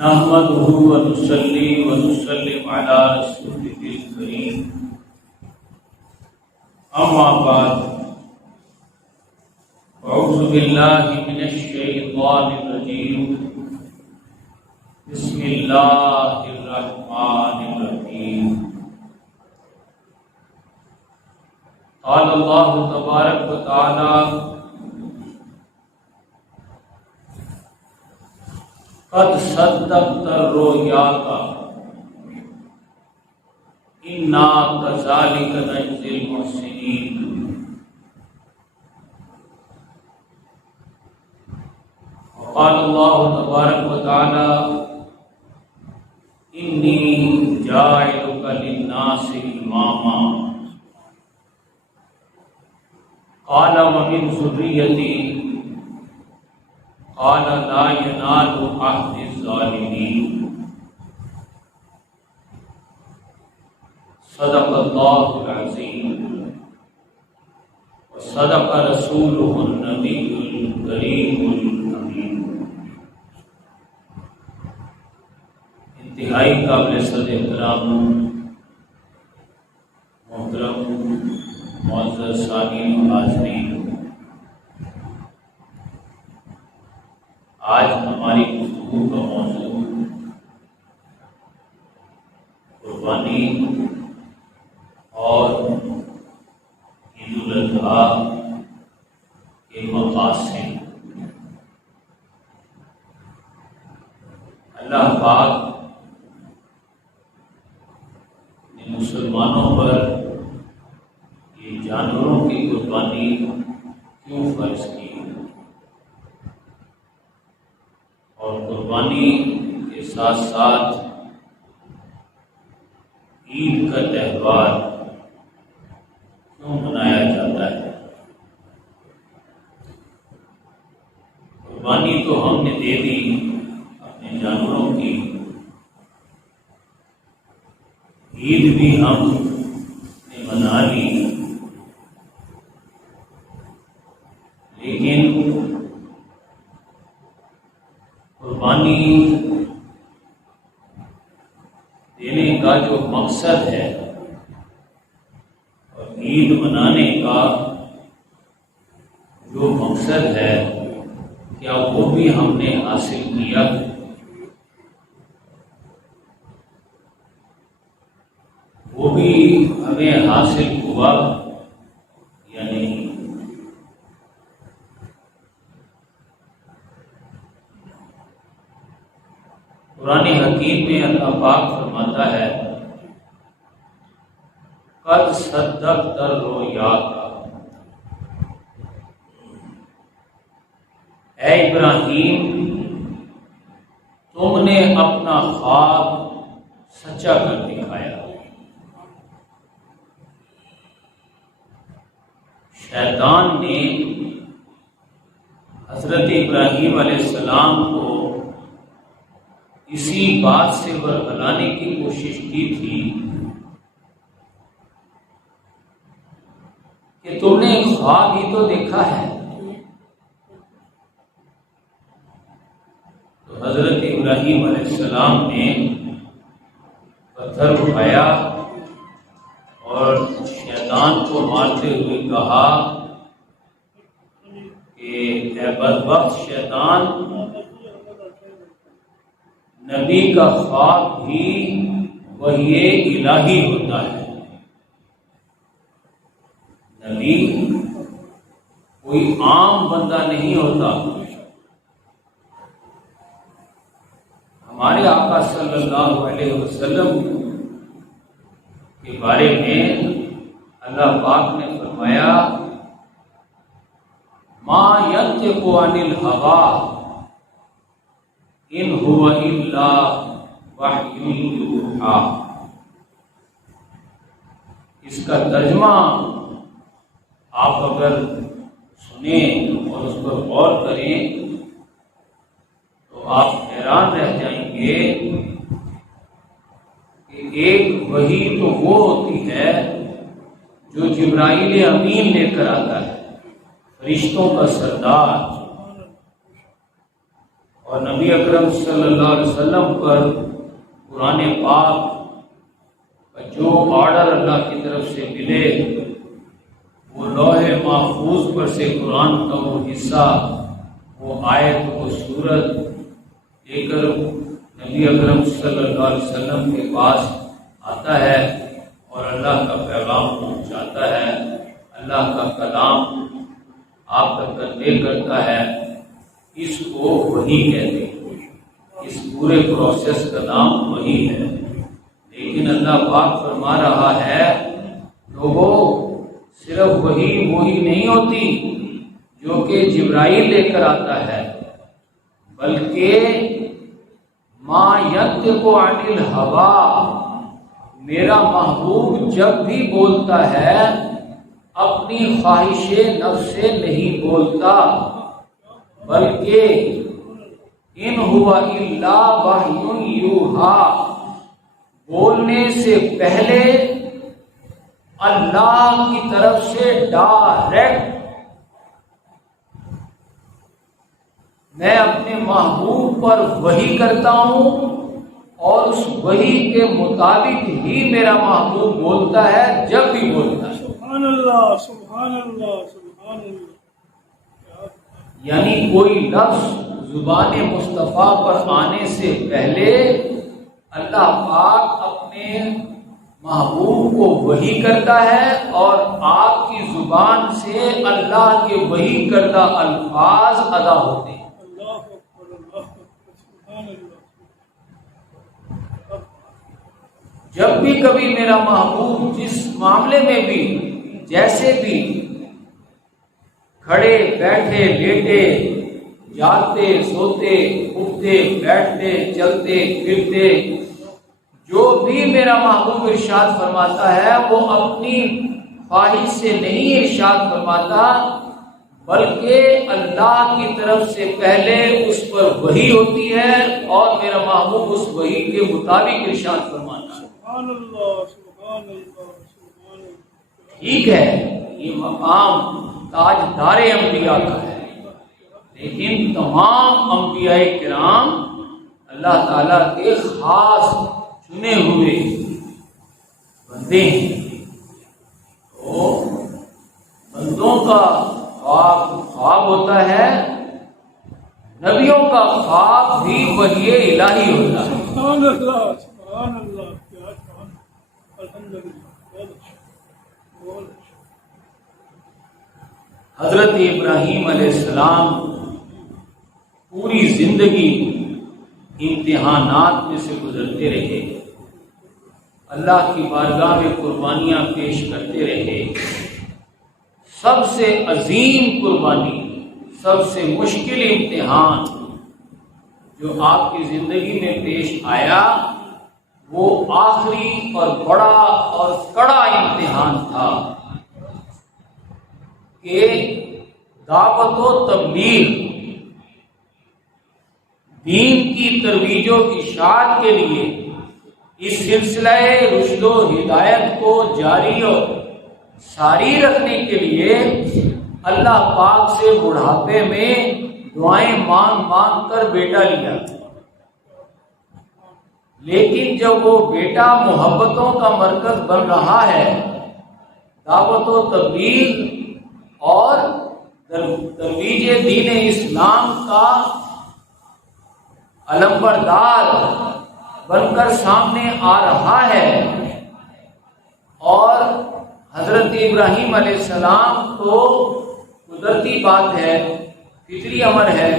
نحمده ونصلي ونسلم على رسوله الكريم أما بعد أعوذ بالله من الشيطان الرجيم بسم الله الرحمن الرحيم قال الله تبارك وتعالى قد صدقت الرؤيا إنا كذلك نجزي المحسنين وقال الله تبارك وتعالى إني جاعلك للناس إماما قال ومن ذريتي قال لا ينال عهد الظالمين صدق الله العظيم وصدق رسوله النبي الكريم الأمين۔ انتہائی قابل صد احترام محترم معزز سامعین و حاضرین، آج ہماری گفتگو کا موضوع قربانی اور عید الاضحیٰ کے مقاصد۔ اللہ پاک نے مسلمانوں پر یہ جانوروں کی قربانی کیوں فرض کی، اور قربانی کے ساتھ ساتھ عید کا تہوار کیوں منایا جاتا ہے۔ قربانی تو ہم نے دے دی اپنے جانوروں کی، عید بھی ہم نے منا لی، لیکن قربانی دینے کا جو مقصد ہے اور عید منانے کا جو مقصد ہے، کیا وہ بھی ہم نے حاصل کیا؟ وہ بھی ہمیں حاصل ہوا یا نہیں؟ قرآن حکیم میں اللہ پاک فرماتا ہے قد صدقت الرؤیا، اے ابراہیم تم نے اپنا خواب سچا کر دکھایا۔ شیطان نے حضرت ابراہیم علیہ السلام کو اسی بات سے برگلانے کی کوشش کی تھی کہ تم نے ایک خواب ہی تو دیکھا ہے۔ تو حضرت ابراہیم علیہ السلام نے پتھر اٹھایا اور شیطان کو مارتے ہوئے کہا کہ اے بدبخت شیطان، نبی کا خواب بھی وحی الہی ہوتا ہے، نبی کوئی عام بندہ نہیں ہوتا۔ ہمارے آقا صلی اللہ علیہ وسلم کے بارے میں اللہ پاک نے فرمایا ما ینطق عن الہوی ان هو الا وحی یوحی۔ اس کا ترجمہ آپ اگر سنیں اور اس پر غور کریں تو آپ حیران رہ جائیں گے کہ ایک وحی تو وہ ہوتی ہے جو جبرائیل امین لے کر آتا ہے، فرشتوں کا سردار، اور نبی اکرم صلی اللہ علیہ وسلم پر قرآن پاک کا جو آرڈر اللہ کی طرف سے ملے وہ لوح محفوظ پر سے قرآن کا وہ حصہ، وہ آیت، وہ سورت لے کر نبی اکرم صلی اللہ علیہ وسلم کے پاس آتا ہے اور اللہ کا پیغام پہنچاتا ہے، اللہ کا کلام آپ تک کنوے کرتا ہے، اس کو وحی کہتے ہیں۔ اس پورے پروسیس کا نام وحی ہے۔ لیکن اللہ پاک فرما رہا ہے لوگوں، صرف وہی نہیں ہوتی جو کہ جبرائیل لے کر آتا ہے، بلکہ ما ینطق عن الہویٰ، میرا محبوب جب بھی بولتا ہے اپنی خواہش نفس سے نہیں بولتا، بلکہ ان ہوا الا وحی یوحیٰ، بولنے سے پہلے اللہ کی طرف سے ڈائریکٹ میں اپنے محبوب پر وحی کرتا ہوں، اور اس وحی کے مطابق ہی میرا محبوب بولتا ہے جب بھی بولتا ہے۔ سبحان اللہ، سبحان اللہ، سبحان اللہ۔ یعنی کوئی لفظ زبان مصطفیٰ پر آنے سے پہلے اللہ پاک اپنے محبوب کو وحی کرتا ہے، اور آپ کی زبان سے اللہ کے وحی کردہ الفاظ ادا ہوتے ہیں۔ اللہ اکبر، اللہ اکبر، سبحان اللہ۔ جب بھی کبھی میرا محبوب جس معاملے میں بھی جیسے بھی کھڑے بیٹھے لیٹے جاگتے سوتے اٹھتے بیٹھتے چلتے پھرتے، جو بھی میرا محبوب ارشاد فرماتا ہے وہ اپنی خواہش سے نہیں ارشاد فرماتا، بلکہ اللہ کی طرف سے پہلے اس پر وحی ہوتی ہے اور میرا محبوب اس وحی کے مطابق ارشاد فرماتا ہے۔ سبحان اللہ، سبحان اللہ، سبحان اللہ۔ ٹھیک ہے، یہ مقام تاجدار انبیاء کا ہے، لیکن تمام انبیاء کرام اللہ تعالیٰ کے خاص چنے ہوئے بندے ہیں۔ تو بندوں کا خواب ہوتا ہے، نبیوں کا خواب بھی وحی الہی ہوتا ہے۔ سبحان اللہ، سبحان اللہ، کیا شان، الحمدللہ، بہت اچھا، بہت اچھا۔ حضرت ابراہیم علیہ السلام پوری زندگی امتحانات میں سے گزرتے رہے، اللہ کی بارگاہ میں قربانیاں پیش کرتے رہے۔ سب سے عظیم قربانی، سب سے مشکل امتحان جو آپ کی زندگی میں پیش آیا وہ آخری اور بڑا اور کڑا امتحان تھا کہ دعوت و تبلیغ، دین کی ترویج و اشاعت کے لیے اس سلسلہ رشد و ہدایت کو جاری اور ساری رکھنے کے لیے اللہ پاک سے بڑھاپے میں دعائیں مانگ مانگ کر بیٹا لیا، لیکن جب وہ بیٹا محبتوں کا مرکز بن رہا ہے، دعوت و تبلیغ اور ترویج دین اسلام کا علمبردار بن کر سامنے آ رہا ہے، اور حضرت ابراہیم علیہ السلام کو قدرتی بات ہے، فطری امر ہے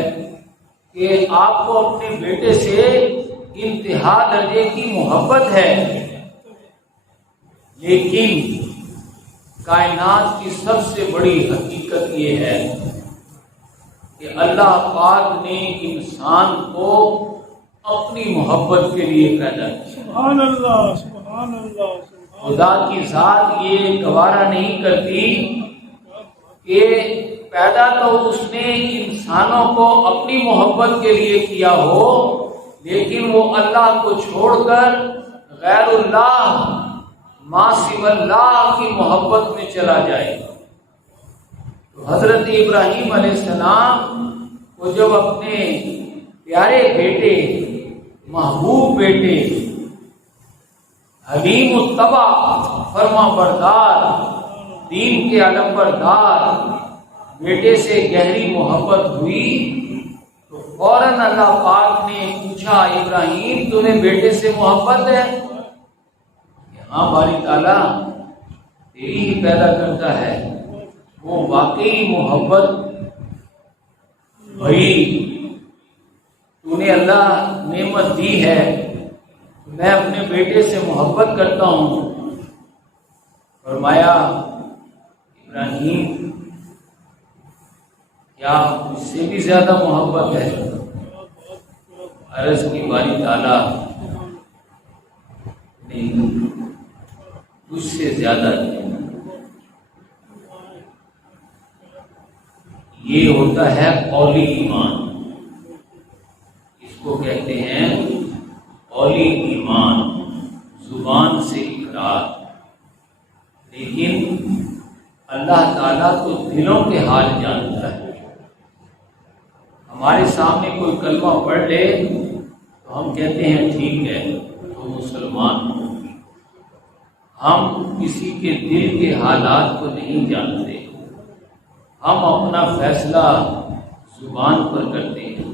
کہ آپ کو اپنے بیٹے سے انتہا درجے کی محبت ہے، لیکن کائنات کی سب سے بڑی حقیقت یہ ہے کہ اللہ پاک نے انسان کو اپنی محبت کے لیے پیدا کیا۔ سبحان اللہ، سبحان اللہ، خدا کی ذات یہ گوارا نہیں کرتی کہ پیدا تو اس نے انسانوں کو اپنی محبت کے لیے کیا ہو، لیکن وہ اللہ کو چھوڑ کر غیر اللہ ما سوى اللہ کی محبت میں چلا جائے۔ تو حضرت ابراہیم علیہ السلام کو جب اپنے پیارے بیٹے، محبوب بیٹے، حلیم الطبع، فرما بردار، دین کے علم بردار بیٹے سے گہری محبت ہوئی تو فوراً اللہ پاک نے پوچھا، ابراہیم تمہیں بیٹے سے محبت ہے؟ ہاں باری تعالیٰ تیری ہی پیدا کرتا ہے۔ وہ واقعی محبت بھائی تو نے اللہ نعمت دی ہے، میں اپنے بیٹے سے محبت کرتا ہوں۔ فرمایا ابراہیم کیا مجھ سے بھی زیادہ محبت ہے؟ عرض کی باری تعالیٰ نہیں، تجھ سے زیادہ نہیں۔ یہ ہوتا ہے قولی ایمان، اس کو کہتے ہیں قولی ایمان، زبان سے اقرار۔ لیکن اللہ تعالیٰ تو دلوں کے حال جانتا ہے۔ ہمارے سامنے کوئی کلمہ پڑھ لے تو ہم کہتے ہیں ٹھیک ہے تو مسلمان ہو۔ ہم کسی کے دل کے حالات کو نہیں جانتے، ہم اپنا فیصلہ زبان پر کرتے ہیں،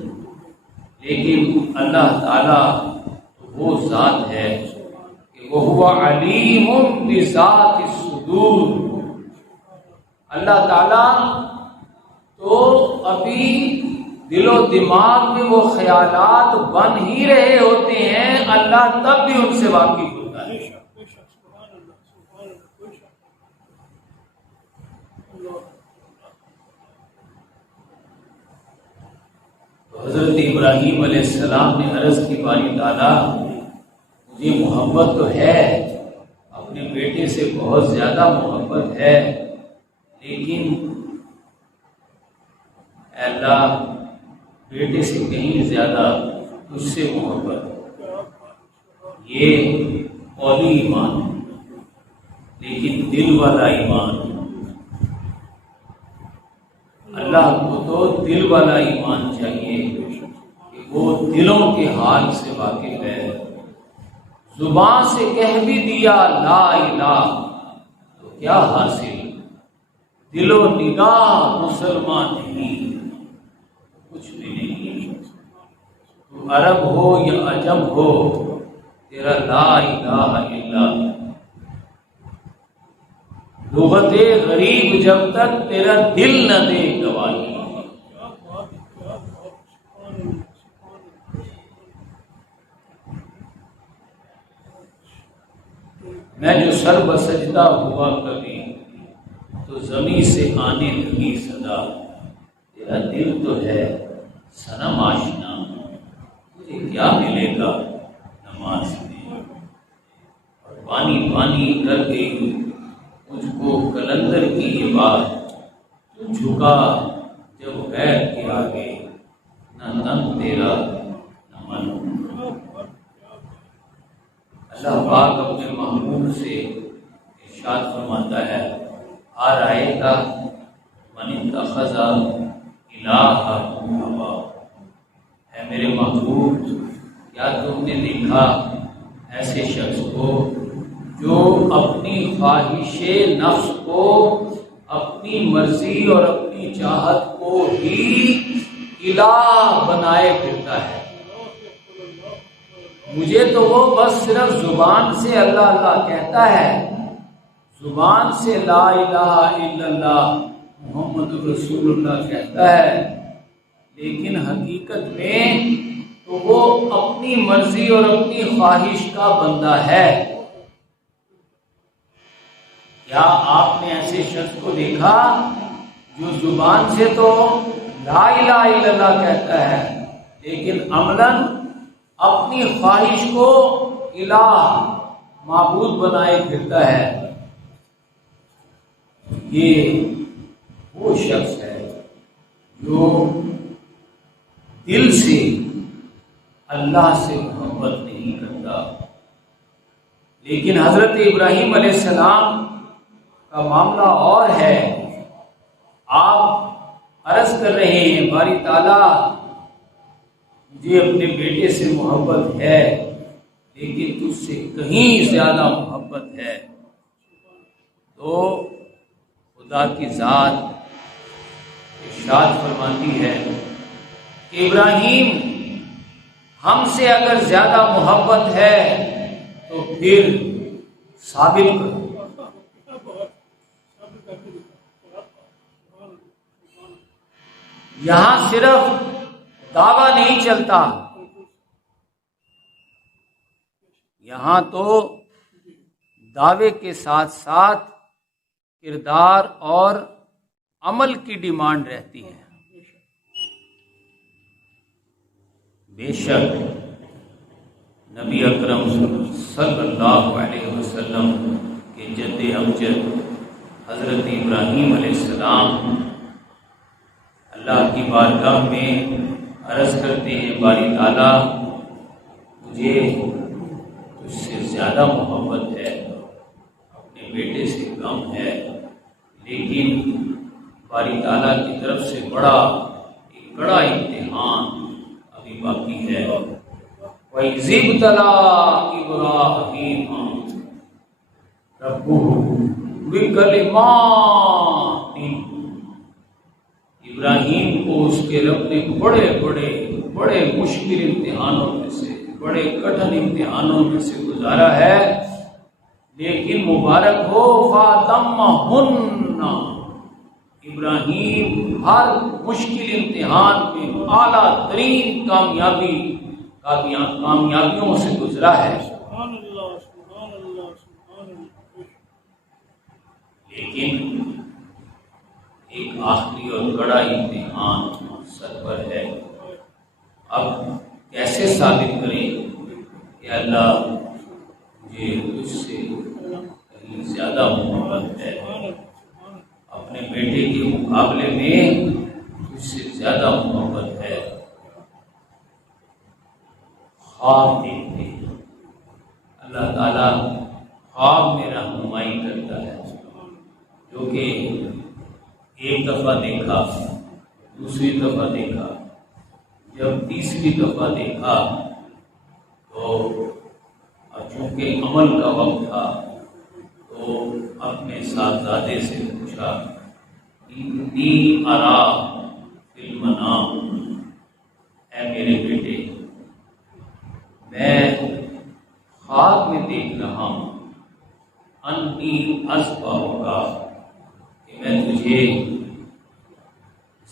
لیکن اللہ تعالیٰ وہ ذات ہے کہ وہ علیم بذات الصدور۔ اللہ تعالیٰ تو ابھی دل و دماغ میں وہ خیالات بن ہی رہے ہوتے ہیں، اللہ تب بھی ان سے واقف ہوتا ہے۔ تو حضرت ابراہیم علیہ السلام نے عرض کی باری تعالیٰ مجھے محبت تو ہے، اپنے بیٹے سے بہت زیادہ محبت ہے، لیکن اے اللہ بیٹے سے کہیں زیادہ تجھ سے محبت۔ یہ قولی ایمان، لیکن دل والا ایمان، اللہ کو تو دل والا ایمان چاہیے کہ وہ دلوں کے حال سے واقف ہے۔ زبان سے کہہ بھی دیا لا الہ تو کیا حاصل، دل و نگاہ مسلمان نہیں، کچھ بھی نہیں۔ تو عرب ہو یا عجم ہو، تیرا لا الہ الا لغت غریب جب تک تیرا دل نہ دے گواہی۔ میں جو سر بسجدہ ہوا کبھی تو زمین سے آنے لگی صدا، تیرا دل تو ہے صنم آشنا، تجھے کیا ملے گا نماز میں؟ اور پانی پانی کر گئی مجھ کو کلندر کی یہ بات، تو جھکا جب غیر کے آگے، نہ تن تیرا نہ من۔ اللہ پاک اپنے محبوب سے ارشاد فرماتا ہے، آ رائے کا من اتخذ الہہ ہوا۔ اے میرے محبوب، کیا تم نے دیکھا ایسے شخص کو جو اپنی خواہش نفس کو، اپنی مرضی اور اپنی چاہت کو ہی الہ بنائے پھرتا ہے؟ مجھے تو وہ بس صرف زبان سے اللہ اللہ کہتا ہے، زبان سے لا الہ الا اللہ محمد رسول اللہ کہتا ہے، لیکن حقیقت میں تو وہ اپنی مرضی اور اپنی خواہش کا بندہ ہے۔ کیا آپ نے ایسے شخص کو دیکھا جو زبان سے تو لا الہ الا اللہ کہتا ہے، لیکن عملاً اپنی خواہش کو الہ معبود بنائے پھرتا ہے؟ یہ وہ شخص ہے جو دل سے اللہ سے محبت نہیں کرتا۔ لیکن حضرت ابراہیم علیہ السلام کا معاملہ اور ہے۔ آپ عرض کر رہے ہیں، باری تعالیٰ مجھے اپنے بیٹے سے محبت ہے لیکن تجھ سے کہیں زیادہ محبت ہے، تو خدا کی ذات ارشاد فرماتی ہے کہ ابراہیم ہم سے اگر زیادہ محبت ہے تو پھر ثابت کرو۔ یہاں صرف دعویٰ نہیں چلتا، یہاں تو دعوے کے ساتھ ساتھ کردار اور عمل کی ڈیمانڈ رہتی ہے۔ بے شک نبی اکرم صلی اللہ علیہ وسلم کے جد امجد حضرت ابراہیم علیہ السلام اللہ کی بارگاہ میں عرض کرتے ہیں، باری تعالیٰ مجھے تجھ سے زیادہ محبت ہے، اپنے بیٹے سے کم ہے، لیکن باری تعالیٰ کی طرف سے ایک بڑا امتحان ابھی باقی ہے۔ وَإِذِ ابْتَلَىٰ إِبْرَاهِيمَ رَبُّهُ بِكَلِمَاتٍ، ابراہیم کو اس کے رب نے بڑے مشکل امتحانوں میں سے، بڑے کٹھن امتحانوں میں سے گزارا ہے، لیکن مبارک ہو فَاتَمَّهُنَّ، ابراہیم ہر مشکل امتحان میں اعلیٰ ترین کامیابیوں سے گزرا ہے۔ سبحان اللہ، سبحان اللہ، سبحان اللہ۔ لیکن ایک آخری اور بڑا امتحان سر پر ہے۔ اب کیسے ثابت کریں کہ اللہ مجھے تجھ سے کہیں زیادہ محبت ہے، اپنے بیٹے کے مقابلے میں تجھ سے زیادہ محبت ہے؟ خواب دیکھتے ہیں، اللہ تعالیٰ خواب میں رہنمائی کرتا ہے، جو کہ ایک دفعہ دیکھا، دوسری دفعہ دیکھا، جب تیسری دفعہ دیکھا تو چونکہ عمل کا وقت تھا تو اپنے صاحبزادے سے پوچھا، انی ارا فی المنام، اے میرے بیٹے میں خواب میں دیکھ رہا ہوں، انی اذبحک، کہ میں تجھے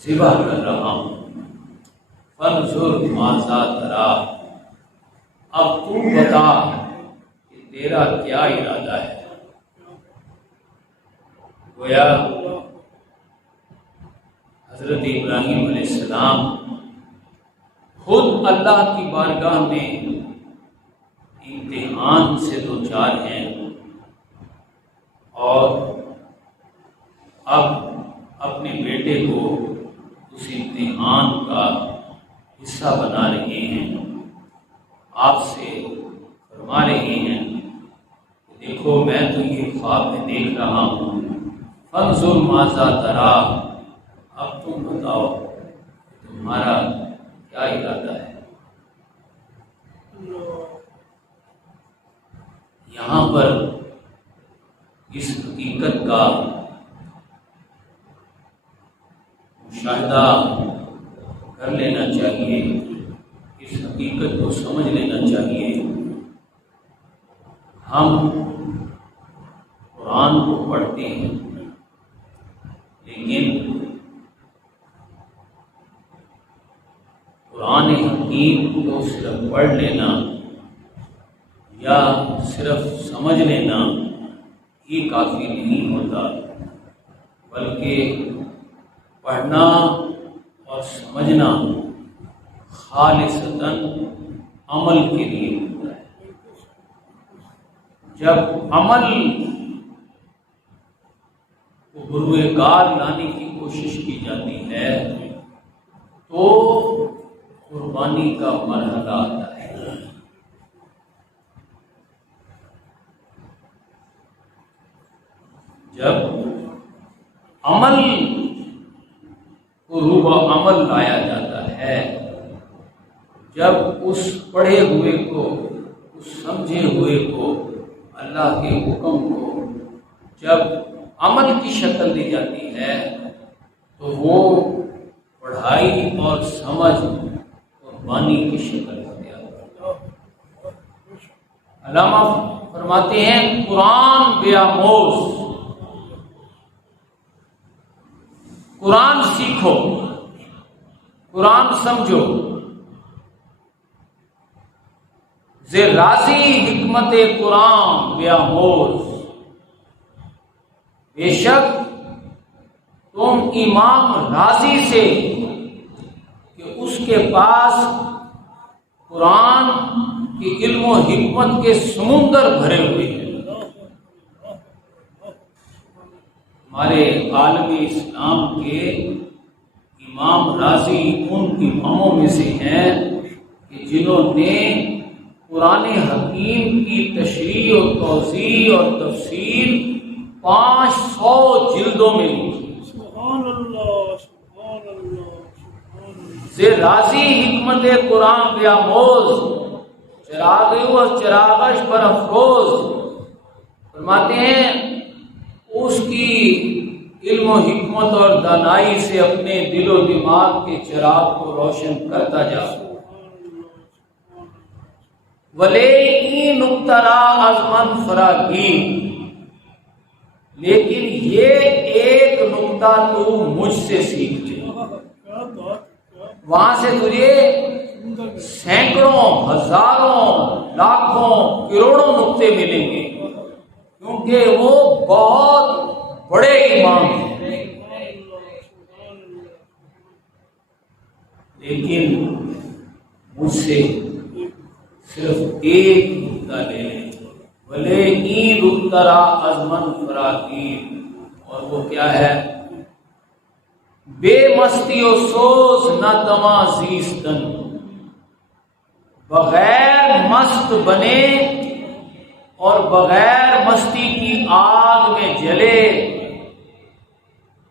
ذبح کر رہا ہوں، فانظر ماذا تری، اب تو بتا کہ تیرا کیا ارادہ ہے۔ گویا حضرت ابراہیم علیہ السلام خود اللہ کی بارگاہ میں امتحان سے دوچار ہیں، اور اب اپنے بیٹے کو اس امتحان کا حصہ بنا رہے ہیں، آپ سے فرما رہے ہیں کہ دیکھو میں تو یہ خواب میں دیکھ رہا ہوں، فانظر ماذا تری، اب تم بتاؤ تمہارا کیا ارادہ ہے۔ یہاں پر اس حقیقت کا مشاہدہ کر لینا چاہیے، اس حقیقت کو سمجھ لینا چاہیے۔ ہم قرآن کو پڑھتے ہیں، لیکن قرآن حکیم کو صرف پڑھ لینا یا صرف سمجھ لینا ہی کافی نہیں ہوتا، بلکہ پڑھنا اور سمجھنا خالصتاً عمل کے لیے ہوتا ہے۔ جب عمل کو بروئے کار لانے کی کوشش کی جاتی ہے تو قربانی کا مرحلہ آتا ہے۔ جب عمل کو روح عمل لایا جاتا ہے، جب اس پڑھے ہوئے کو، اس سمجھے ہوئے کو، اللہ کے حکم کو جب عمل کی شکل دی جاتی ہے تو وہ پڑھائی اور سمجھ قربانی کی شکل اختیار کرتا ہے۔ علامہ فرماتے ہیں قرآن بیاموز، قرآن سیکھو، قرآن سمجھو، زِ راضی حکمت قرآن بیاموز، بے شک تم امام راضی سے کہ اس کے پاس قرآن کی علم و حکمت کے سمندر بھرے ہوئے ہیں۔ ہمارے عالم اسلام کے امام راضی ان اماموں میں سے ہیں کہ جنہوں نے قرآن حکیم کی تشریح و توضیح اور تفسیر 500 جلدوں میں لکھی۔ سبحان اللہ، سبحان اللہ، سبحان اللہ۔ سے راضی حکمت قرآن بیاموز، چراغ و چراغش پر افروز، فرماتے ہیں اس کی علم و حکمت اور دانائی سے اپنے دل و دماغ کے چراغ کو روشن کرتا جا۔ ولے کی نقطرا ازمن فراگی، لیکن یہ ایک نقطہ تو مجھ سے سیکھ لے، وہاں سے تجھے سینکڑوں، ہزاروں، لاکھوں، کروڑوں نقطے ملیں گے، کیونکہ وہ بہت بڑے امام ہیں۔ لیکن مجھ سے صرف ایک نقطہ لے لیں، بھلے این اترا ازمن فراقی، اور وہ کیا ہے؟ بے مستی و سوز نہ تما زیستن، بغیر مست بنے اور بغیر مستی کی آگ میں جلے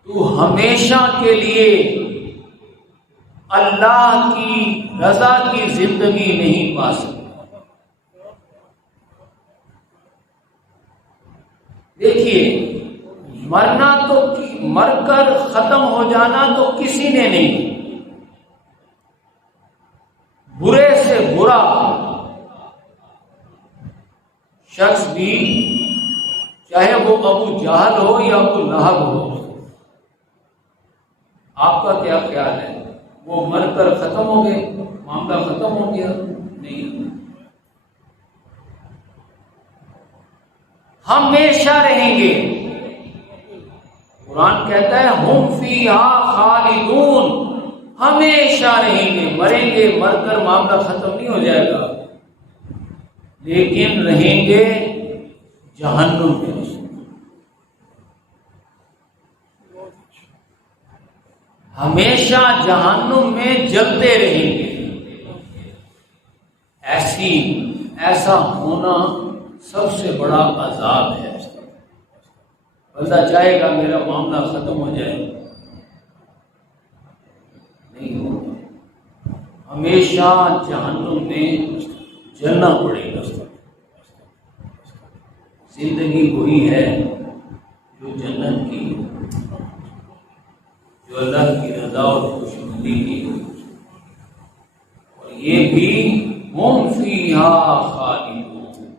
تو ہمیشہ کے لیے اللہ کی رضا کی زندگی نہیں پا سکتا۔ دیکھیے، مرنا تو مر کر ختم ہو جانا تو کسی نے نہیں، برے سے برا شخص بھی، چاہے وہ ابو جہل ہو یا ابو لہب ہو، آپ کا کیا خیال ہے؟ وہ مر کر ختم ہو گئے، معاملہ ختم ہو گیا؟ نہیں، ہمیشہ رہیں گے۔ قرآن کہتا ہے ہم فیہا خالدون، ہمیشہ رہیں گے، مریں گے، مر کر معاملہ ختم نہیں ہو جائے گا، لیکن رہیں گے جہنم میں، ہمیشہ جہنم میں جلتے رہیں گے۔ ایسا ہونا سب سے بڑا عذاب ہے۔ بندہ چاہے گا میرا معاملہ ختم ہو جائے، نہیں ہوگا، ہمیشہ جہنم میں جلنا پڑے گا۔ زندگی وہی ہے جو جنت کی، جو اللہ کی رضا اور خوشنودی کی، اور یہ بھی ہم فیہا خالدون،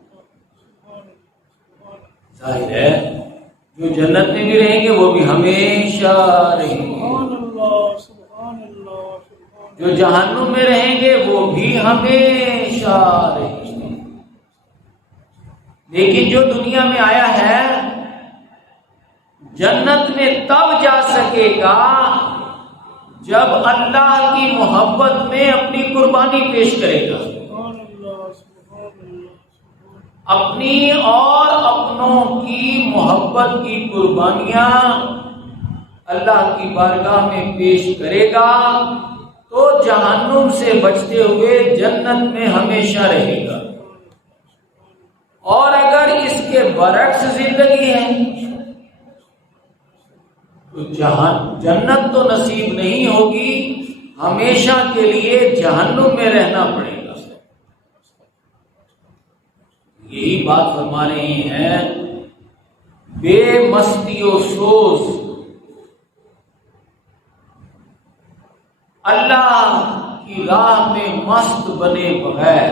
ظاہر ہے جو جنت میں بھی رہیں گے وہ بھی ہمیشہ رہیں گے، جو جہنم میں رہیں گے وہ بھی ہمیشہ رہیں گے۔ لیکن جو دنیا میں آیا ہے جنت میں تب جا سکے گا جب اللہ کی محبت میں اپنی قربانی پیش کرے گا، اپنی اور اپنوں کی محبت کی قربانیاں اللہ کی بارگاہ میں پیش کرے گا تو جہنم سے بچتے ہوئے جنت میں ہمیشہ رہے گا۔ اور اگر اس کے برعکس زندگی ہے تو جنت تو نصیب نہیں ہوگی، ہمیشہ کے لیے جہنم میں رہنا پڑے گا۔ یہی بات فرما رہے ہیں، بے مستی و سوز اللہ کی راہ میں مست بنے بغیر،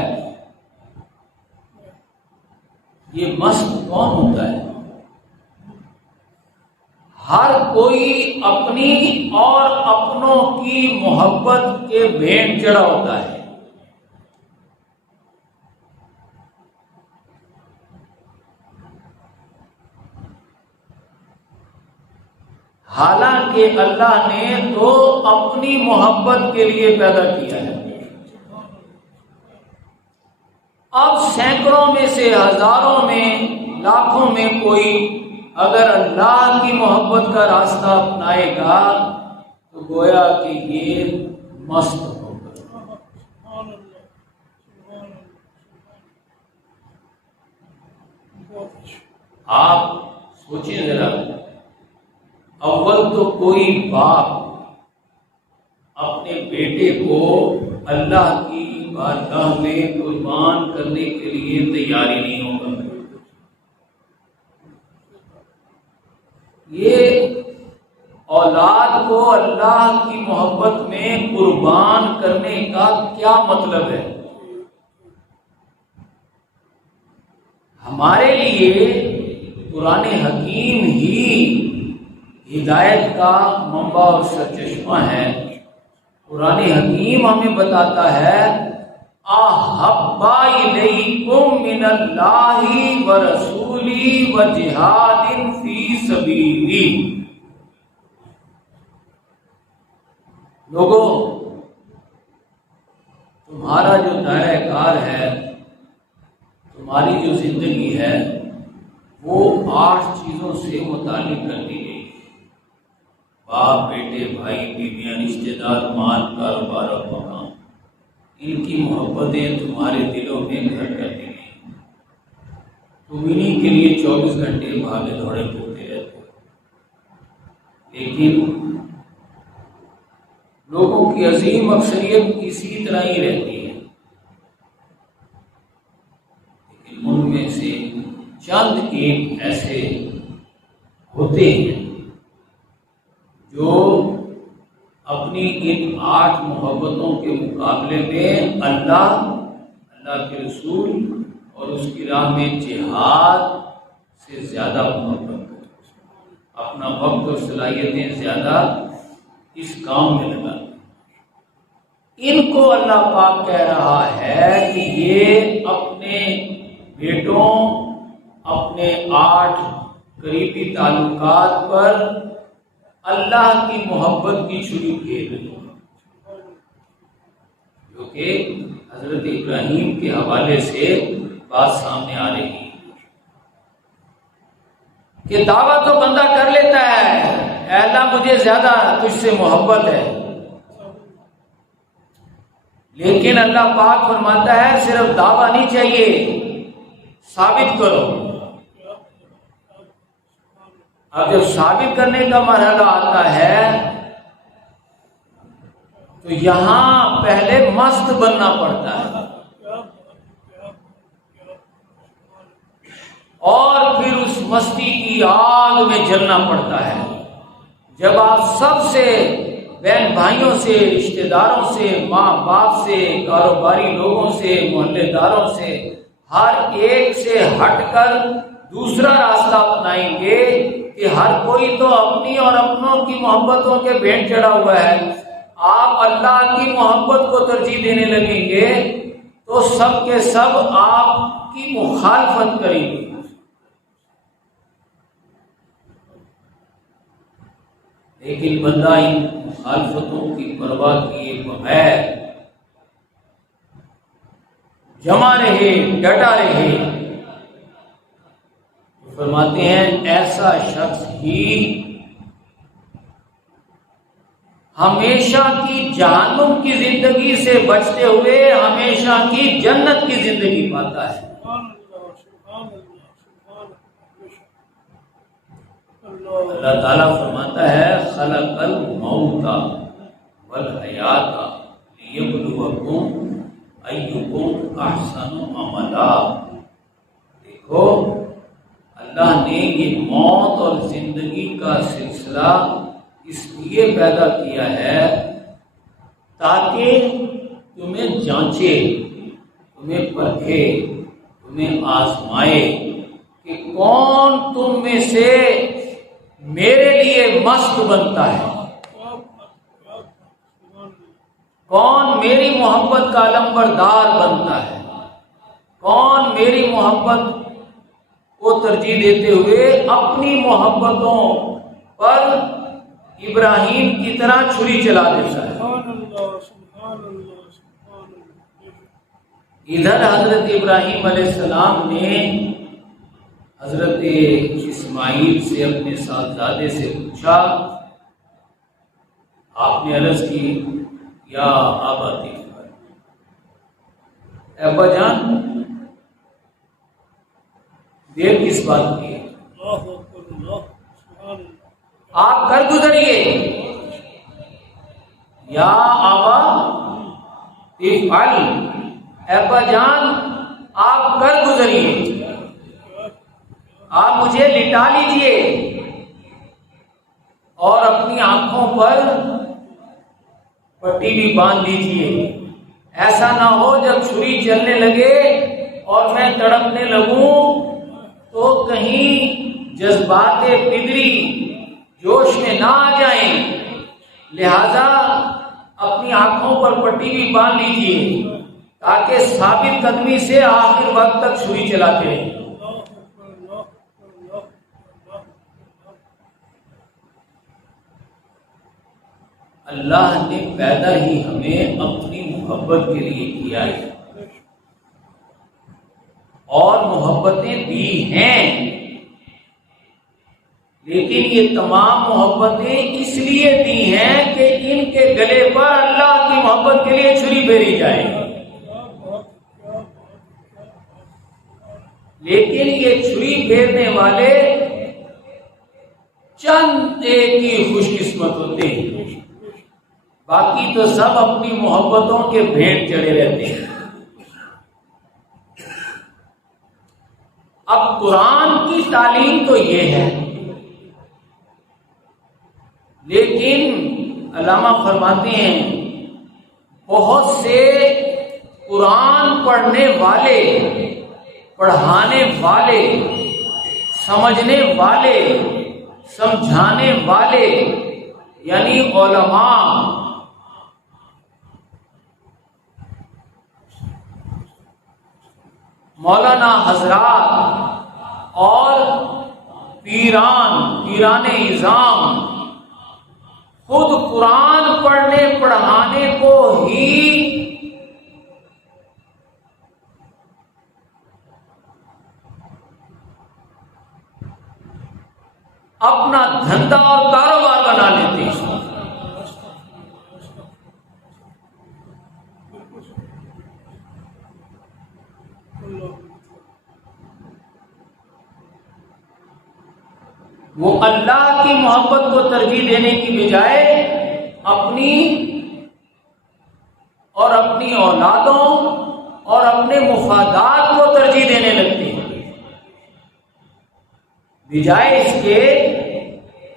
یہ مست کون ہوتا ہے؟ ہر کوئی اپنی اور اپنوں کی محبت کے بھینٹ چڑھا ہوتا ہے۔ حالانکہ اللہ نے تو اپنی محبت کے لیے پیدا کیا ہے۔ اب سینکڑوں میں سے، ہزاروں میں، لاکھوں میں کوئی اگر اللہ کی محبت کا راستہ اپنائے گا تو گویا کہ یہ مست ہوگا۔ آپ سوچیں ذرا، اول تو کوئی باپ اپنے بیٹے کو اللہ کی بارگاہ میں قربان کرنے کے لیے تیاری نہیں ہوگا۔ یہ اولاد کو اللہ کی محبت میں قربان کرنے کا کیا مطلب ہے؟ ہمارے لیے قرآن حکیم ہی ہدایت کا منبع اور سرچشمہ ہے۔ قرآن حکیم ہمیں بتاتا ہے، احب الیکم من اللہ ورسولہ وجہاد فی سبیلہ۔ لوگوں، تمہارا جو دائرہ کار ہے، تمہاری جو زندگی ہے، وہ 8 چیزوں سے متعلق کر دی گئی: باپ، بیٹے، بھائی، بیویاں، رشتے دار، مال، کاروبار اور مقام۔ ان کی محبتیں تمہارے دلوں میں گھر کر دی گئی۔ تم انہی کے لیے 24 گھنٹے بھاگے دوڑے پھرتے رہتے ہو، لیکن لوگوں کی عظیم اکثریت اسی طرح ہی رہتی ہے۔ لیکن ان میں سے چند ایک ایسے ہوتے ہیں جو اپنی ان 8 محبتوں کے مقابلے میں اللہ کے رسول اور اس کی راہ میں جہاد سے زیادہ محبت کرتے، اپنا وقت اور صلاحیتیں زیادہ اس کام میں لگا۔ ان کو اللہ پاک کہہ رہا ہے کہ یہ اپنے بیٹوں، اپنے 8 قریبی تعلقات پر اللہ کی محبت کی چھری پھیر رہی ہے، جو کہ حضرت ابراہیم کے حوالے سے بات سامنے آ رہی ہے کہ دعویٰ تو بندہ کر لیتا ہے، اے اللہ مجھے زیادہ تجھ سے محبت ہے، لیکن اللہ پاک فرماتا ہے صرف دعویٰ نہیں چاہیے، ثابت کرو۔ اب جب ثابت کرنے کا مرحلہ آتا ہے تو یہاں پہلے مست بننا پڑتا ہے اور پھر اس مستی کی آگ میں جلنا پڑتا ہے۔ جب آپ سب سے، بہن بھائیوں سے، رشتہ داروں سے، ماں باپ سے، کاروباری لوگوں سے، محلے داروں سے، ہر ایک سے ہٹ کر دوسرا راستہ اپنائیں گے کہ ہر کوئی تو اپنی اور اپنوں کی محبتوں کے بھینٹ چڑھا ہوا ہے، آپ اللہ کی محبت کو ترجیح دینے لگیں گے تو سب کے سب آپ کی مخالفت کریں گے۔ لیکن بندہ ان مخالفتوں کی پرواہ کیے بغیر جمع رہے، ڈٹا رہے، فرماتے ہیں ایسا شخص ہی ہمیشہ کی جہنم کی زندگی سے بچتے ہوئے ہمیشہ کی جنت کی زندگی پاتا ہے۔ اللہ تعالیٰ فرماتا ہے خلق الموت والحیات لیبلوکم ایکم احسن عملا۔ دیکھو اللہ نے یہ موت اور زندگی کا سلسلہ اس لیے پیدا کیا ہے تاکہ تمہیں جانچے، تمہیں پرکھے، تمہیں آزمائے کہ کون تم میں سے میرے لیے مست بنتا ہے، کون میری محبت کا علمبردار بنتا ہے، کون میری محبت کو ترجیح دیتے ہوئے اپنی محبتوں پر ابراہیم کی طرح چھری چلا دیتا ہے۔ ادھر حضرت ابراہیم علیہ السلام نے حضرت اسماعیل سے اپنے صاحبزادے سے پوچھا، آپ نے عرض کی یا ابا ابا جان دیر کس بات کی ہے، آپ کر گزریے، یا آبا افعل، ابا جان آپ کر گزریے، آپ مجھے لٹا لیجئے اور اپنی آنکھوں پر پٹی بھی باندھ دیجئے، ایسا نہ ہو جب چھری چلنے لگے اور میں تڑپنے لگوں تو کہیں جذبات پدری جوش میں نہ آ جائیں، لہذا اپنی آنکھوں پر پٹی بھی باندھ لیجئے تاکہ ثابت قدمی سے آخر وقت تک چھری چلاتے رہیں۔ اللہ نے پیدا ہی ہمیں اپنی محبت کے لیے کیا ہے اور محبتیں دی ہیں، لیکن یہ تمام محبتیں اس لیے دی ہیں کہ ان کے گلے پر اللہ کی محبت کے لیے چھری پھیری جائے، لیکن یہ چھری پھیرنے والے چند ایک ہی خوش قسمت ہوتے ہیں، باقی تو سب اپنی محبتوں کے بھیٹ چڑھے رہتے ہیں۔ اب قرآن کی تعلیم تو یہ ہے، لیکن علامہ فرماتے ہیں بہت سے قرآن پڑھنے والے، پڑھانے والے، سمجھنے والے، سمجھانے والے یعنی علماء مولانا حضرات اور پیران اعظام خود قرآن پڑھنے پڑھانے کو ہی اپنا دھندا اور کاروبار بنا لیتے ہیں۔ وہ اللہ کی محبت کو ترجیح دینے کی بجائے اپنی اور اپنی اولادوں اور اپنے مفادات کو ترجیح دینے لگتے ہیں، بجائے اس کے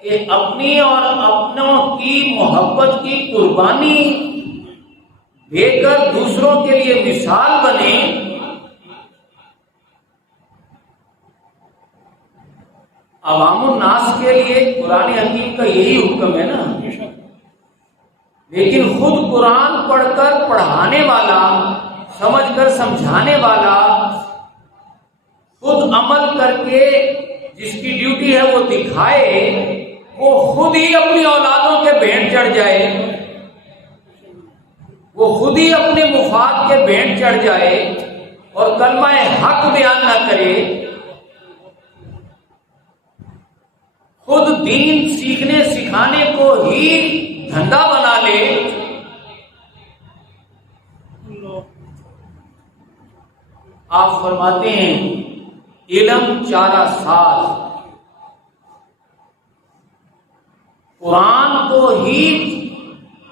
کہ اپنی اور اپنوں کی محبت کی قربانی دے کر دوسروں کے لیے مثال بنے۔ عوام الناس کے لیے قرآن حکیم کا یہی حکم ہے نا، لیکن خود قرآن پڑھ کر پڑھانے والا، سمجھ کر سمجھانے والا، خود عمل کر کے جس کی ڈیوٹی ہے وہ دکھائے، وہ خود ہی اپنی اولادوں کے بھینٹ چڑھ جائے، وہ خود ہی اپنے مفاد کے بھینٹ چڑھ جائے اور کلمہ حق بیان نہ کرے، خود دین سیکھنے سکھانے کو ہی دھندا بنا لے، آپ فرماتے ہیں علم چارہ ساز، قرآن کو ہی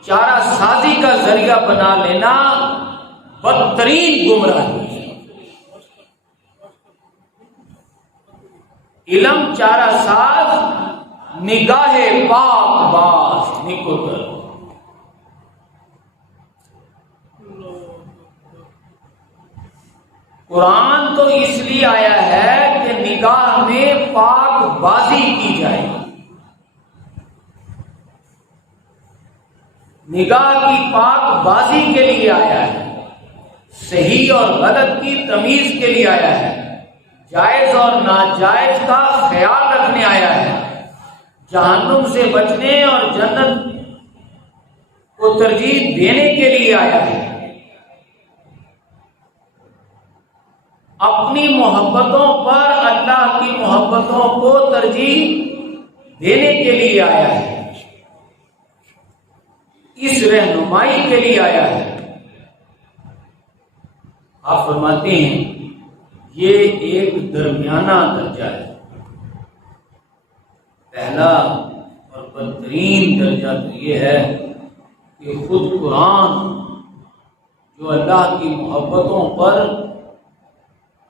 چارہ سازی کا ذریعہ بنا لینا بدترین گمراہی ہے۔ علم چارہ ساز، نگاہ پاک باز نکوتر۔ قرآن تو اس لیے آیا ہے کہ نگاہ میں پاک بازی کی جائے، نگاہ کی پاک بازی کے لیے آیا ہے، صحیح اور غلط کی تمیز کے لیے آیا ہے، جائز اور ناجائز کا خیال رکھنے آیا ہے، جہنم سے بچنے اور جنت کو ترجیح دینے کے لیے آیا ہے، اپنی محبتوں پر اللہ کی محبتوں کو ترجیح دینے کے لیے آیا ہے، اس رہنمائی کے لیے آیا ہے۔ آپ فرماتے ہیں یہ ایک درمیانہ درجہ ہے۔ پہلا اور بدترین درجہ تو یہ ہے کہ خود قرآن جو اللہ کی محبتوں پر،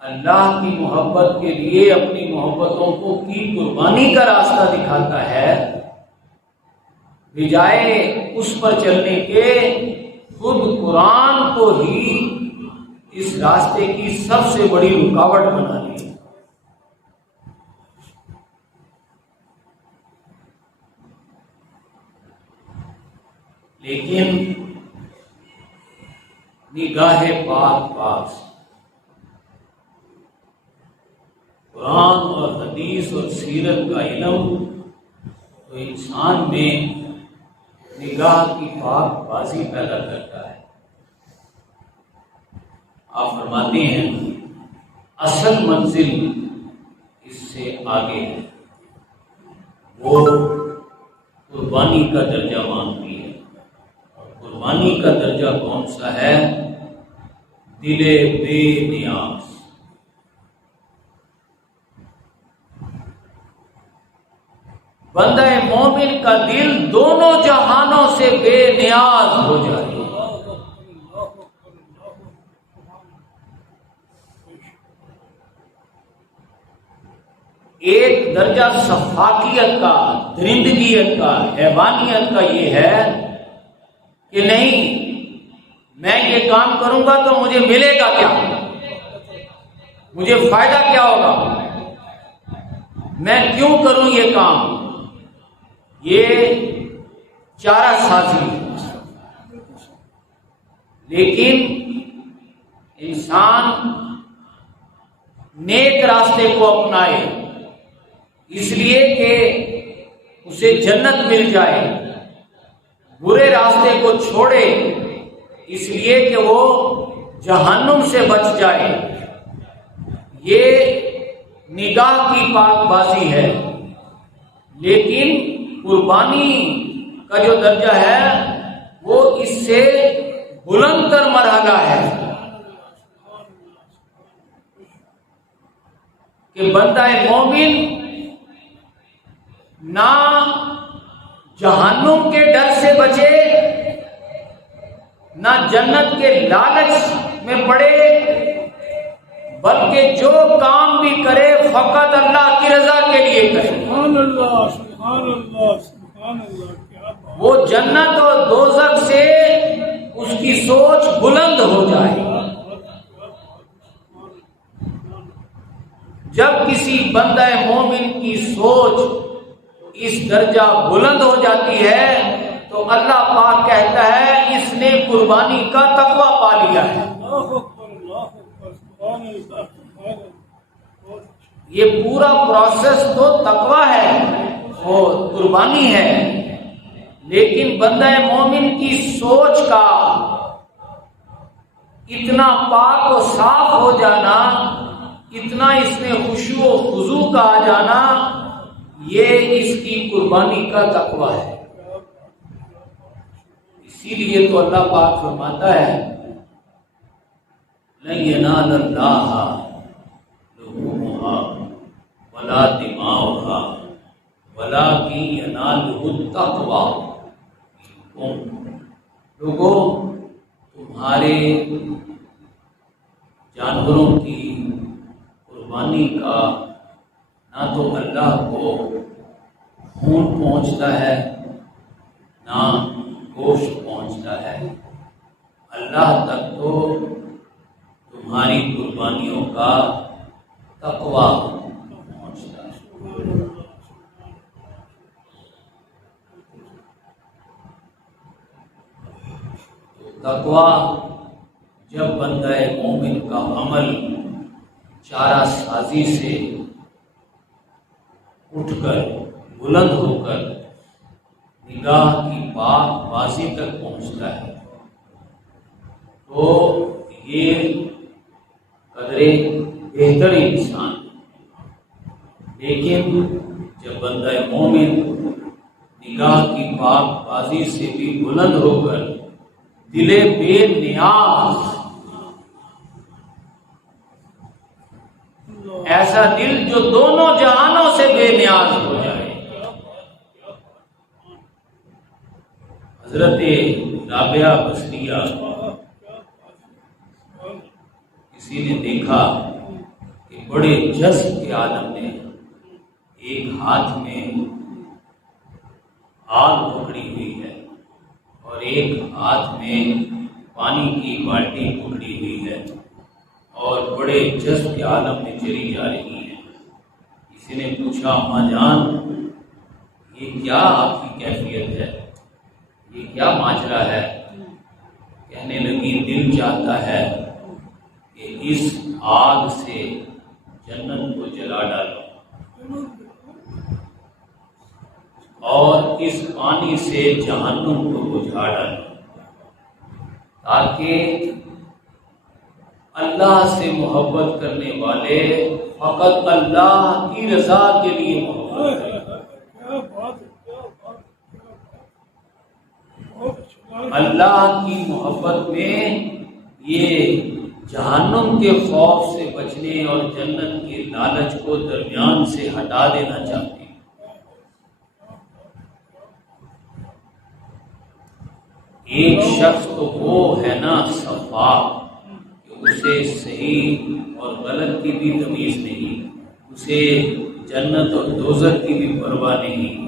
اللہ کی محبت کے لیے اپنی محبتوں کو کی قربانی کا راستہ دکھاتا ہے، بجائے اس پر چلنے کے خود قرآن کو ہی اس راستے کی سب سے بڑی رکاوٹ بنا لی۔ لیکن نگاہ پاک باز، قرآن اور حدیث اور سیرت کا علم تو انسان میں نگاہ کی پاک بازی پیدا کرتا ہے۔ آپ فرماتے ہیں اصل منزل اس سے آگے ہے، وہ قربانی کا درجہ مانگتی ہے، اور قربانی کا درجہ کون سا ہے؟ دل بے نیاز۔ بندہ مومن کا دل دونوں جہانوں سے بے نیاز ہو جائے۔ ایک درجہ سفاکیت کا، درندگیت کا، حیوانیت کا یہ ہے کہ نہیں، میں یہ کام کروں گا تو مجھے ملے گا کیا، مجھے فائدہ کیا ہوگا، میں کیوں کروں یہ کام، یہ چارہ سازی۔ لیکن انسان نیک راستے کو اپنائے اس لیے کہ اسے جنت مل جائے، برے راستے کو چھوڑے اس لیے کہ وہ جہنم سے بچ جائے، یہ نگاہ کی پاک بازی ہے۔ لیکن قربانی کا جو درجہ ہے وہ اس سے بلند تر مرحلہ ہے کہ بندہ مومن نہ جہنم کے ڈر سے بچے، نہ جنت کے لالچ میں پڑے، بلکہ جو کام بھی کرے فقط اللہ کی رضا کے لیے کرے۔ سبحان اللہ، سبحان اللہ، سبحان اللہ، کیا بات! وہ جنت اور دوزخ سے اس کی سوچ بلند ہو جائے۔ جب کسی بندہ مومن کی سوچ اس درجہ بلند ہو جاتی ہے تو اللہ پاک کہتا ہے اس نے قربانی کا تقویٰ پا لیا ہے۔ یہ پورا پروسیس تو تقویٰ ہے، وہ قربانی ہے، لیکن بندہ مومن کی سوچ کا اتنا پاک و صاف ہو جانا، اتنا اس میں خشوع و خضوع کا آ جانا، یہ اس کی قربانی کا تقویٰ ہے۔ اسی لیے تو اللہ پاک فرماتا ہے لن ینال اللہ لحومها ولا دماؤها ولکن ینالہ التقوی منکم۔ لوگوں تمہارے جانوروں کی قربانی کا نہ تو اللہ کو خون پہنچتا ہے نہ گوشت پہنچتا ہے، اللہ تک تو تمہاری قربانیوں کا تقویٰ پہنچتا ہے۔ تقویٰ جب بندہ مومن کا عمل چارہ سازی سے اٹھ کر بلند ہو کر نگاہ کی پاک بازی تک پہنچتا ہے تو یہ قدرے بہتر انسان، لیکن جب بندہ مومن نگاہ کی پاک بازی سے بھی بلند ہو کر دل بے نیاز، ایسا دل جو دونوں جہانوں سے بے نیاز ہو جائے۔ حضرت رابعہ بصریہ کسی نے دیکھا کہ بڑے جذب کے عالم نے ایک ہاتھ میں آگ پکڑی ہوئی ہے اور ایک ہاتھ میں پانی کی بالٹی پکڑی ہوئی ہے اور بڑے جذب کے عالم میں چلی جا رہی ہے۔ کسی نے پوچھا اماں جان یہ کیا آپ کی کیفیت ہے، یہ کیا ماجرا ہے؟ کہنے لگی دل چاہتا ہے کہ اس آگ سے جنت کو جلا ڈالو اور اس پانی سے جہنم کو بجھا ڈالو، تاکہ اللہ سے محبت کرنے والے فقط اللہ کی رضا کے لیے محبت کریں۔ اللہ کی محبت میں یہ جہنم کے خوف سے بچنے اور جنت کے لالچ کو درمیان سے ہٹا دینا چاہتے ہیں۔ ایک شخص تو وہ ہے نا صفاق، اسے صحیح اور غلط کی بھی تمیز نہیں، اسے جنت اور دوزخ کی بھی پرواہ نہیں،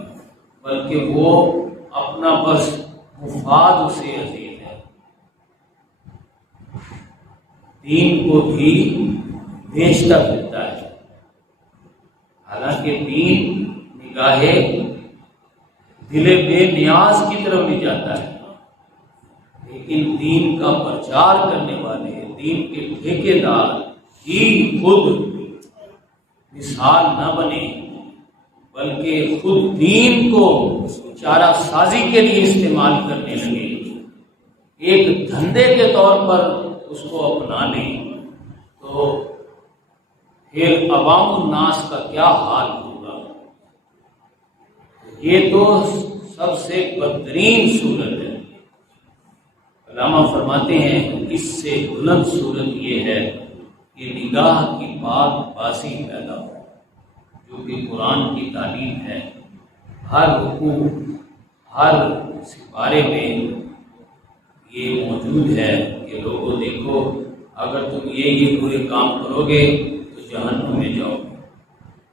بلکہ وہ اپنا بس مفاد اسے عزیز ہے، دین کو بھی بیچتا پھرتا ہے۔ حالانکہ دین نگاہ دل بے نیاز کی طرف لے جاتا ہے، لیکن دین کا پرچار کرنے والے دین کے ٹھیکیدار ہی خود مثال نہ بنے، بلکہ خود دین کو چارہ سازی کے لیے استعمال کرنے لگے، ایک دھندے کے طور پر اس کو اپنا لیں، تو پھر عوام الناس کا کیا حال ہوگا؟ یہ تو سب سے بدترین صورت ہے۔ علامہ فرماتے ہیں اس سے بلند صورت یہ ہے کہ نگاہ کی پاک بازی پیدا ہو، جو کہ قرآن کی تعلیم ہے۔ ہر رکوع ہر سپارے میں یہ موجود ہے کہ لوگوں دیکھو اگر تم یہ برے کام کرو گے تو جہنم میں جاؤ گے،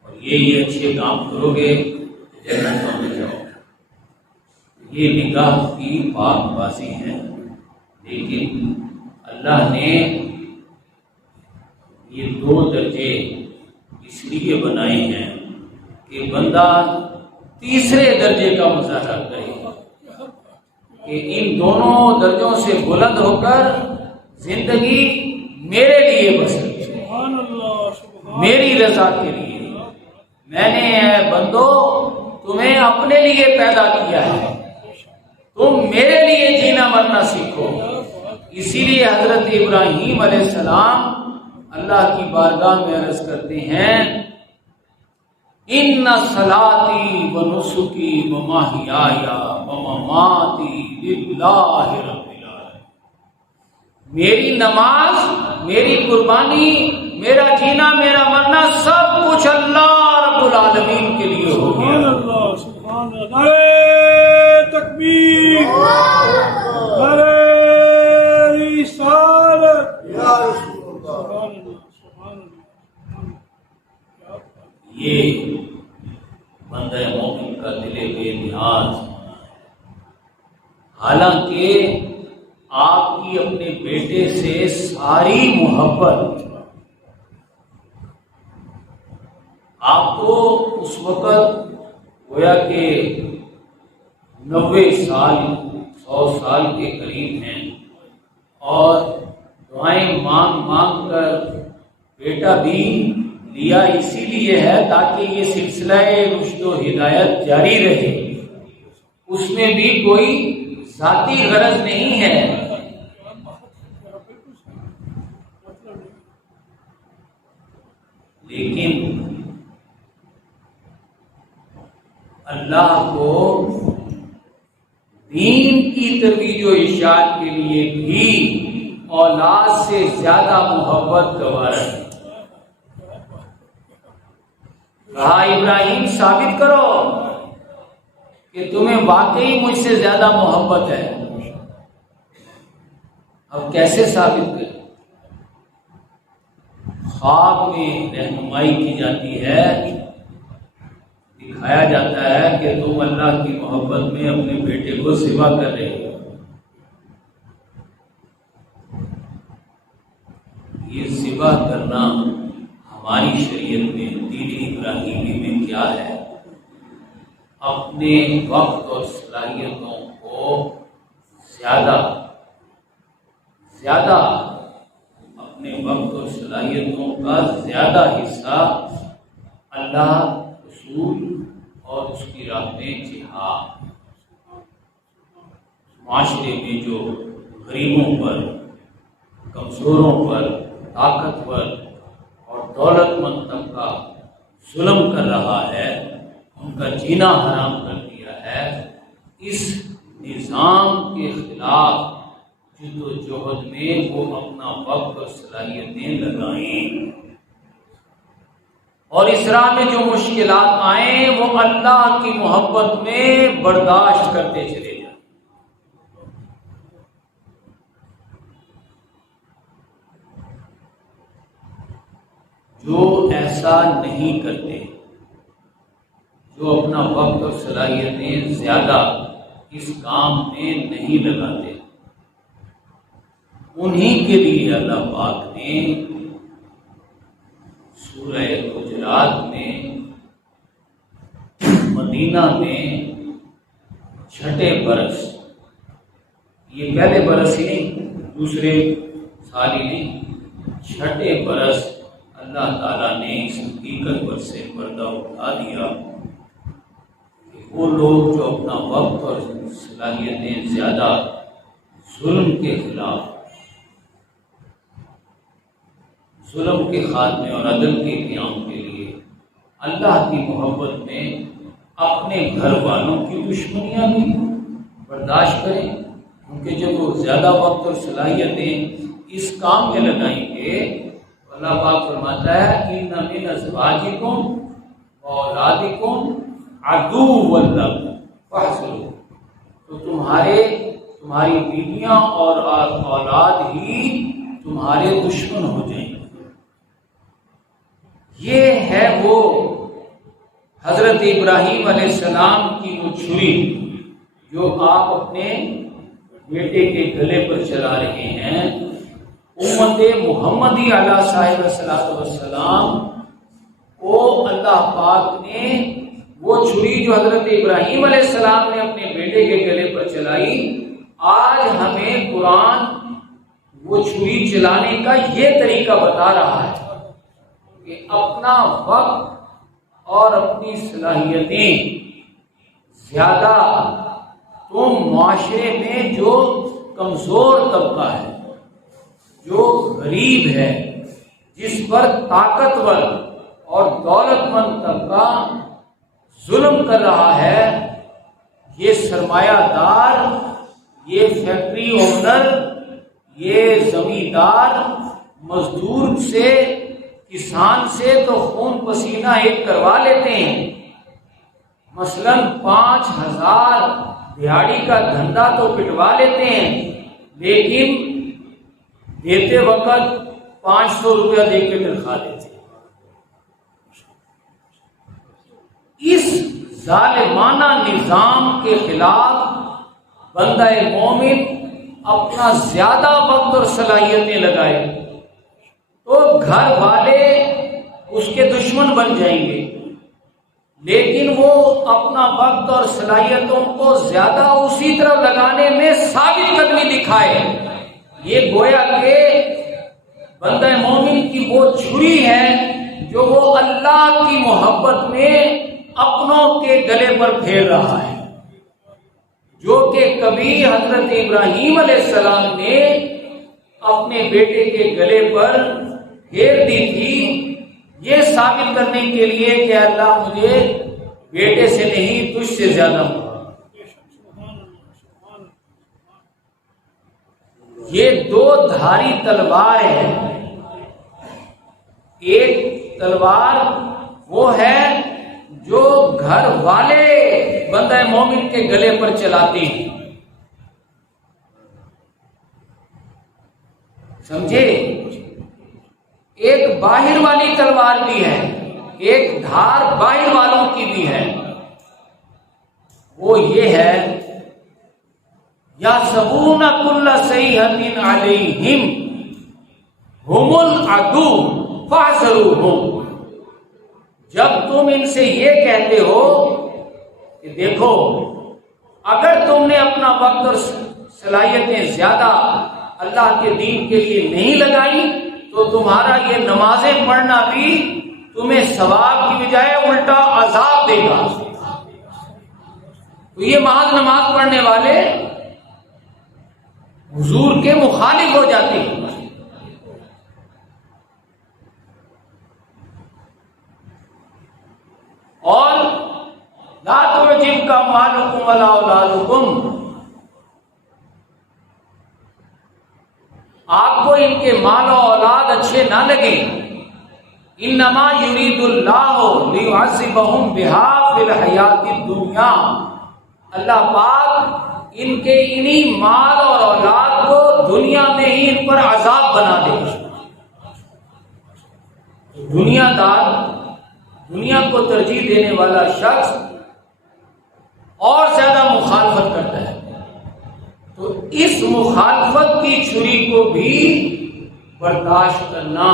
اور یہ اچھے کام کرو گے تو جنت میں جاؤ گے۔ یہ نگاہ کی پاک بازی ہے، لیکن اللہ نے یہ دو درجے اس لیے بنائے ہیں کہ بندہ تیسرے درجے کا مظاہرہ کرے کہ ان دونوں درجوں سے بلند ہو کر زندگی میرے لیے بسر ہے، میری رضا کے لیے۔ میں نے اے بندو تمہیں اپنے لیے پیدا کیا ہے، تم میرے لیے جینا مرنا سیکھو۔ اسی لیے حضرت ابراہیم علیہ السلام اللہ کی بارگاہ میں عرض کرتے ہیں ان صلاتی و نسکی و محیای و مماتی للہ رب العالمین، میری نماز، میری قربانی، میرا جینا، میرا مرنا سب کچھ اللہ رب العالمین کے لیے ہو گیا۔ سبحان اللہ، سبحان اللہ، نعرہ تکبیر، نعرہ یہ بندہ مومن کا دل بے نیاز، حالانکہ آپ کی اپنے بیٹے سے ساری محبت، آپ تو اس وقت گویا کہ 90 سال 100 سال کے قریب ہیں، اور دعائیں مانگ مانگ کر بیٹا بھی لیا اسی لیے ہے تاکہ یہ سلسلہ رشد و ہدایت جاری رہے، اس میں بھی کوئی ذاتی غرض نہیں ہے۔ لیکن اللہ کو دین کی ترویج و ارشاد کے لیے بھی اولاد سے زیادہ محبت گوارا ہے۔ کہا ابراہیم ثابت کرو کہ تمہیں واقعی مجھ سے زیادہ محبت ہے۔ اب کیسے ثابت کریں؟ خواب میں رہنمائی کی جاتی ہے، دکھایا جاتا ہے کہ تم اللہ کی محبت میں اپنے بیٹے کو ذبح کر رہے ہو۔ یہ ذبح کرنا ہماری شریعت میں، دین ابراہیمی میں کیا ہے؟ اپنے وقت اور صلاحیتوں کو زیادہ اپنے وقت اور صلاحیتوں کا زیادہ حصہ اللہ، رسول اور اس کی راہ میں جہاد۔ معاشرے میں جو غریبوں پر، کمزوروں پر، طاقتور اور دولت مند طبقہ ظلم کر رہا ہے، ان کا جینا حرام کر دیا ہے، اس نظام کے خلاف جد و جہد میں وہ اپنا وقت اور صلاحیتیں لگائیں، اور اس راہ میں جو مشکلات آئیں وہ اللہ کی محبت میں برداشت کرتے چلے جائیں۔ جو ایسا نہیں کرتے، جو اپنا وقت اور صلاحیتیں زیادہ اس کام میں نہیں لگاتے، انہی کے لیے اللہ پاک نے سورہ حجرات میں مدینہ میں چھٹے برس، یہ پہلے برس ہی نہیں، دوسرے سال ہی نہیں، چھٹے برس اللہ تعالیٰ نے اس حقیقت پر سے پردہ اٹھا دیا کہ وہ لوگ جو اپنا وقت اور صلاحیتیں زیادہ ظلم کے خلاف، ظلم کے خاتمے اور عدل کے قیام کے لیے اللہ کی محبت میں اپنے گھر والوں کی دشمنیاں بھی برداشت کریں، کیونکہ جب وہ زیادہ وقت اور صلاحیتیں اس کام میں لگائیں گے، اللہ پاک فرماتا ہے ان من ازواجکم واولادکم عدو لکم فاحذروہ، تو تمہاری بیویاں اور اولاد ہی تمہارے دشمن ہو جائیں گے۔ یہ ہے وہ حضرت ابراہیم علیہ السلام کی وہ چھری جو آپ اپنے بیٹے کے گلے پر چلا رہے ہیں۔ امت محمدی علیہ صاحب الصلوۃ والسلام کو اللہ پاک نے وہ چھری جو حضرت ابراہیم علیہ السلام نے اپنے بیٹے کے گلے پر چلائی، آج ہمیں قرآن وہ چھری چلانے کا یہ طریقہ بتا رہا ہے کہ اپنا وقت اور اپنی صلاحیتیں زیادہ تم معاشرے میں جو کمزور طبقہ ہے، جو غریب ہے، جس پر طاقتور اور دولت مند طبقہ ظلم کر رہا ہے، یہ سرمایہ دار، یہ فیکٹری اونر، یہ زمیندار مزدور سے، کسان سے تو خون پسینہ ایک کروا لیتے ہیں، مثلا 5000 دیہاڑی کا دھندا تو پٹوا لیتے ہیں، لیکن دیتے وقت 500 روپیہ دے کے تنخواہ دیتے ہیں۔ ظالمانہ نظام کے خلاف بندہ مومن اپنا زیادہ وقت اور صلاحیتیں لگائے تو گھر والے اس کے دشمن بن جائیں گے، لیکن وہ اپنا وقت اور صلاحیتوں کو زیادہ اسی طرف لگانے میں ثابت قدمی دکھائے۔ یہ گویا کہ بندہ مومن کی وہ چھری ہے جو وہ اللہ کی محبت میں اپنوں کے گلے پر پھیر رہا ہے، جو کہ کبھی حضرت ابراہیم علیہ السلام نے اپنے بیٹے کے گلے پر پھیر دی تھی، یہ ثابت کرنے کے لیے کہ اللہ مجھے بیٹے سے نہیں تجھ سے زیادہ ہوا۔ یہ دو دھاری تلوار ہے، ایک تلوار وہ ہے جو گھر والے بندہ مومن کے گلے پر چلاتے ہیں، سمجھے؟ ایک باہر والی تلوار بھی ہے، ایک دھار باہر والوں کی بھی ہے، وہ یہ ہے یحسبون کل صیحۃ علیہم ھم العدو فاحذروہم۔ جب تم ان سے یہ کہتے ہو کہ دیکھو اگر تم نے اپنا وقت اور صلاحیتیں زیادہ اللہ کے دین کے لیے نہیں لگائی تو تمہارا یہ نمازیں پڑھنا بھی تمہیں ثواب کی بجائے الٹا عذاب دے گا۔ تو یہ محض نماز پڑھنے والے حضور کے مخالف ہو جاتے ہیں۔ اور لا تعجبک اموالکم ولا اولادکم، آپ کو ان کے مال و اولاد اچھے نہ لگیں، انما یرید اللہ لیعذبہم بہا فی الحیات الدنیا، اللہ پاک ان کے انہی مال اور اولاد کو دنیا میں ہی ان پر عذاب بنا دے۔ دنیا دار، دنیا کو ترجیح دینے والا شخص اور زیادہ مخالفت کرتا ہے، تو اس مخالفت کی چھری کو بھی برداشت کرنا،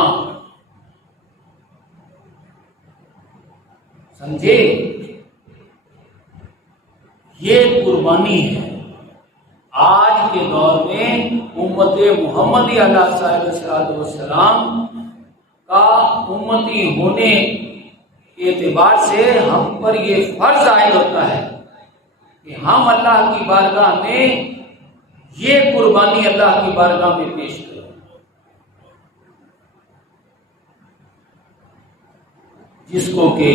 سمجھے؟ یہ قربانی ہے۔ آج کے دور میں امت محمدی علیہ صاحب والسلام کا امتی ہونے کے اعتبار سے ہم پر یہ فرض عائد ہوتا ہے کہ ہم اللہ کی بارگاہ میں یہ قربانی اللہ کی بارگاہ میں پیش کریں۔ جس کو کہ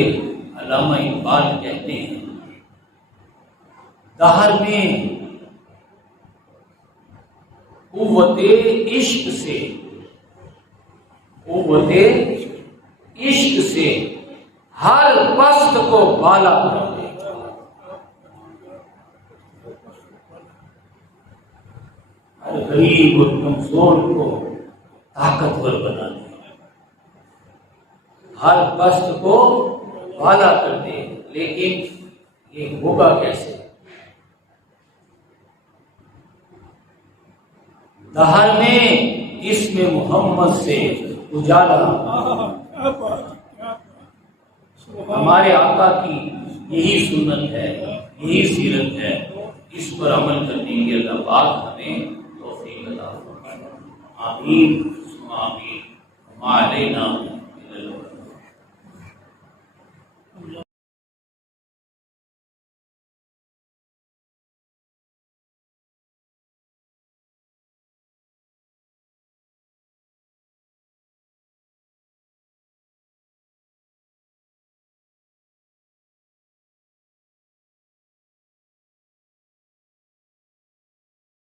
علامہ اقبال کہتے ہیں، دہر میں قوت عشق سے، قوت عشق سے ہر پست کو بالا کر دے، ہر غریب اور کمزور کو طاقتور بنا دے، ہر پست کو بالا کر دے۔ لیکن یہ ہوگا کیسے؟ دہر میں اسم محمد سے اجالا، ہمارے آقا کی یہی سنت ہے، یہی سیرت ہے، اس پر عمل کرنے کی اللہ پاک ہمیں توفیق عطا فرمائے۔ آمین ثم آمین۔ وما علینا